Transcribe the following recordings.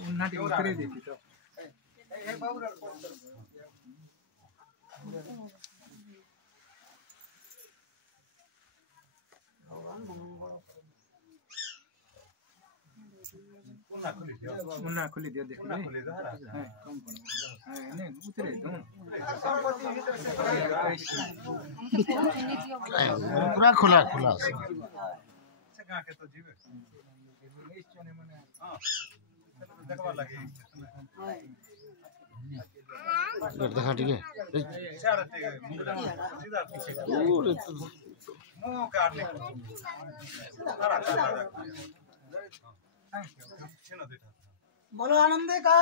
उन्नाटी उतरे देखी तो उन्ना खुली दिया देखी नहीं कम कम नहीं उतरे तो पूरा खुला खुला के तो जीवे इस चने मने हां देखवा लगे देखा ठीक है सारा ठीक है सीधा पीछे मुंह काट ले सारा बोलो आनंद का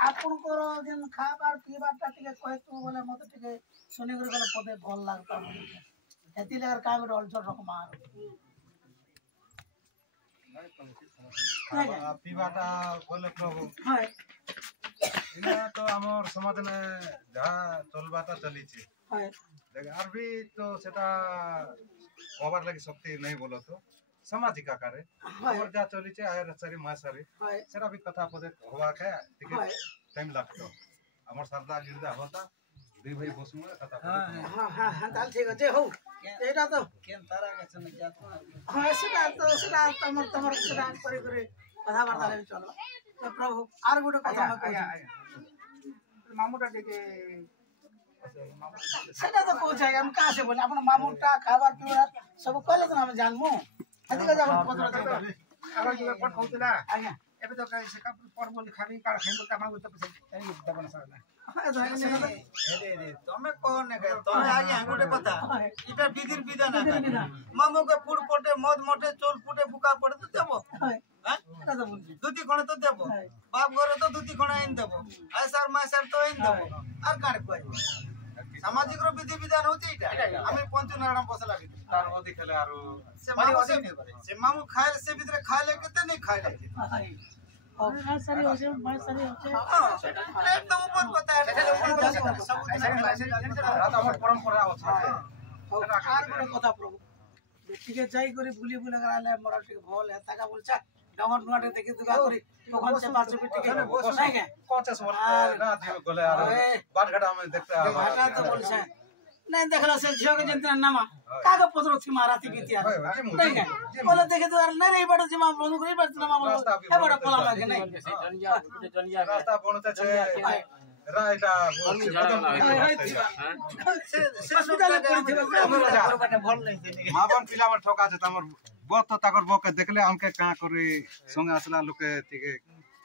आपनकर जेन खाबार पीबारटा टिके कहतु बोले मते टिके सुनि करे बोले पदे भल लागता हेति लेकर का गोटे अल्सर रकम पीवाटा बोले प्रभु इना तो हमर समाज ने जहा चलबाटा चली छी देख आर भी तो सेटा ओवर लगी शक्ति नहीं बोलो तो सामाजिक आकारे और जा चली छे आयर सरी मासारी सेरा भी कथा पदे होवा के टिके टाइम लागतो हमर सरदा गिरदा होता दुई भाई बसुम कथा हां हां हां ताल ठीक আছে हो एटा तो केन तारा के समय जात हां सेटा तमर सेटा करे करे कथा वार्ता रे चलो तो प्रभु आर गोटे कथा मामुटा टिके सेटा तो पूछा हम कहां से बोले अपन मामुटा खाबार पीबार सब कहले तो हम जानमु अधिक जा पत्र अगर जो पट होतला आज्ञा एबे तो कहि से का पट बोल खाली का खाइबो का मागो तो ए दबन सरना रे तमे कोन ने तमे आगे हमटे पता इटा बिदिर बिदा ना मामो के फुड पटे मद मटे चोल फुटे बुका पड़े तो देबो हैं दुती कोन तो देबो बाप घरे तो दुती कोन आइन देबो आय सर माय सर तो आइन देबो आर काड कोइ सामाजिक रो विधि विधान होती इटा हमें पंच नारायण बसला भी तार ओदी खेले आरो से मामू खाए से भीतर खाइले केते नहीं खाइले हां सरी हो से सरी हो से एकदम ऊपर पता है सब रात हमर परंपरा होछ आर गोटे कथा प्रभु टिके जाई करी बुली बुला कराले मोर टिके भल है ताका बोलछा डमर नुआटे देखि दुगा करी तखन से पाछ टिके नहीं के कोचस बोल ना दियो गले आरो बाट घाटा में देखते आ घाटा तो बोलछा नहीं देखला से झियो के जंतना नामा कागो पत्रो थी माराती बितिया नहीं के बोले देखे तो नहीं नहीं बड़ जमा बंद करी बड़ नामा बोल ए बड़ पला लागे नहीं रास्ता बनते छे राइटा हॉस्पिटल पड़ी भल नहीं देनी माबन पिला में ठोका छे तमर बहुत तो ताकर बक देखले हमके का करे संगे असला लोके तिके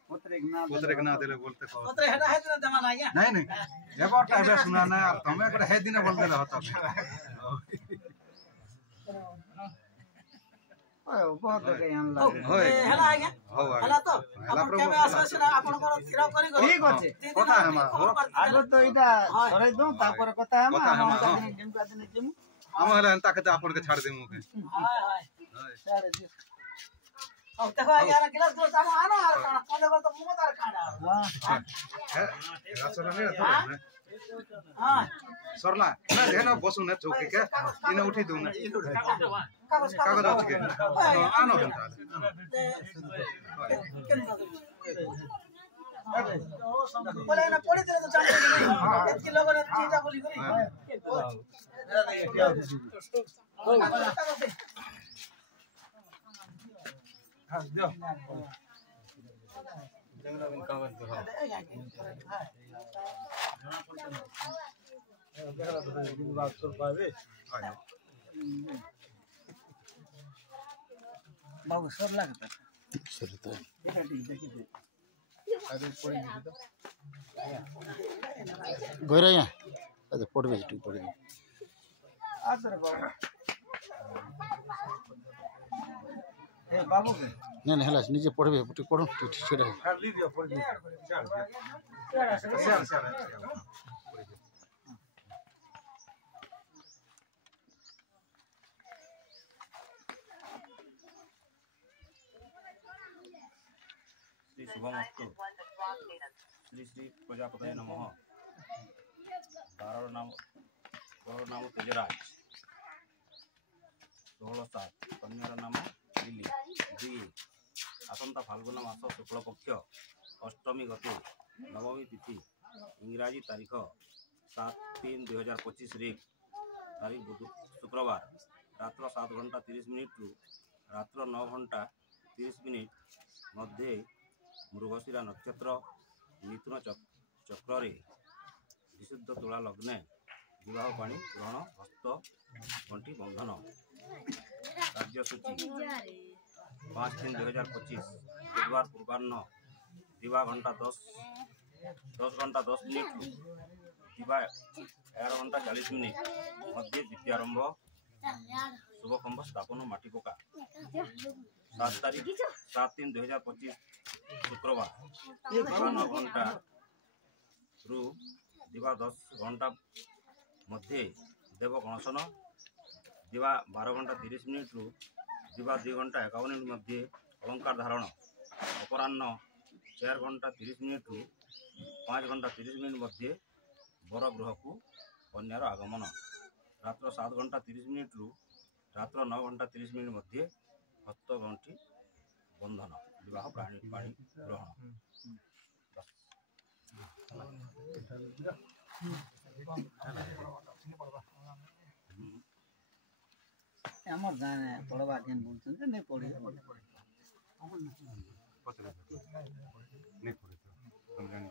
पोतरे के ना देले बोलते को पोतरे हेडा है ना जमाना आया नहीं नहीं एबो टाइम सुना ना यार तमे एकटा हे दिन बोल देले हत ओए बहुत के यहां लागे होय हेला आया हेला तो अपन केबे आसे से आपण को थिरा करी ठीक अछि कथा है मा आगो तो इटा सरे दो तापर कथा है मा हम दिन का दिन जिम हम हला अंता कथा आपण के छाड़ देमु के हाय हाय छाड़ दे अब देखो यार गिलास को सामने आना यार कोने को तो मुंह तार खाड़ा हां रासला नहीं तो हां सरला ना देना बसु न चौकी के इने उठी दउ न कागज कागज अछि के आनो घंटा बोले ना पड़ी तेरे तो चालू नहीं इतनी लोगों ने चीजा बोली करी हां दियो जंगला में कागज दो बात कर पावे बाबू सर लगता सर तो देखिए अरे पड़ी नहीं तो गइरा यहाँ अझ पढ्बे टु पढ्बे आदर बाबू ए बाबू के नहीं नहीं हला नीचे पढ्बे टु पढौँ टु सेरा खाली दियो पड़ी चाल श्री शुभमस्तु श्री श्री प्रजापतये नमः। बरर नाम तेजराज 16/7 कन्यार नाम लिली 2 आसंता फाल्गुन मास शुक्ल पक्ष अष्टमी गति नवमी तिथि इंग्राजी तारीख 7/3/2025 तारीख शुक्रवार रात्र 7 घंटा 30 मिनिट रु रात्र 9 घंटा 30 मिनिट मध्य मृगशिरा नक्षत्र मिथुन चक्र विशुद्ध तुला लग्ने विवाह पाणी ग्रहण हस्त गंठी बंधन। कार्यसूची 5/3/2025 बुधवार पूर्वाह्न दिवा 10 घंटा 10 मिनिट दिवा 11 घंटा 40 मिनिट मध्य द्वितीयारंभ शुभ खंभ स्थापन माटी पका। 7 तारीख 7/3/2025 शुक्रवार दिवा 9 घंटा रु दिवा 10 घंटा मध्य देव गणसन दिवा 12 घंटा 30 मिनिट रु दिवा 2 घंटा 51 मिनिट मध्य अलंकार धारण अपराह्न 4 घंटा 30 मिनिट रु 5 घंटा 30 मिनिट मध्य बर गृह को कन्यार आगमन। रात्र 7 घंटा 30 मिनिट रु रात्र 9 घंटा 30 मिनिट मध्य हस्त गंठी बंधन विवाह पाणी ग्रहण। हमर गाने पढ़वा केन बोलछन जे नै पढ़ी नहीं पढ़े तो हम जानी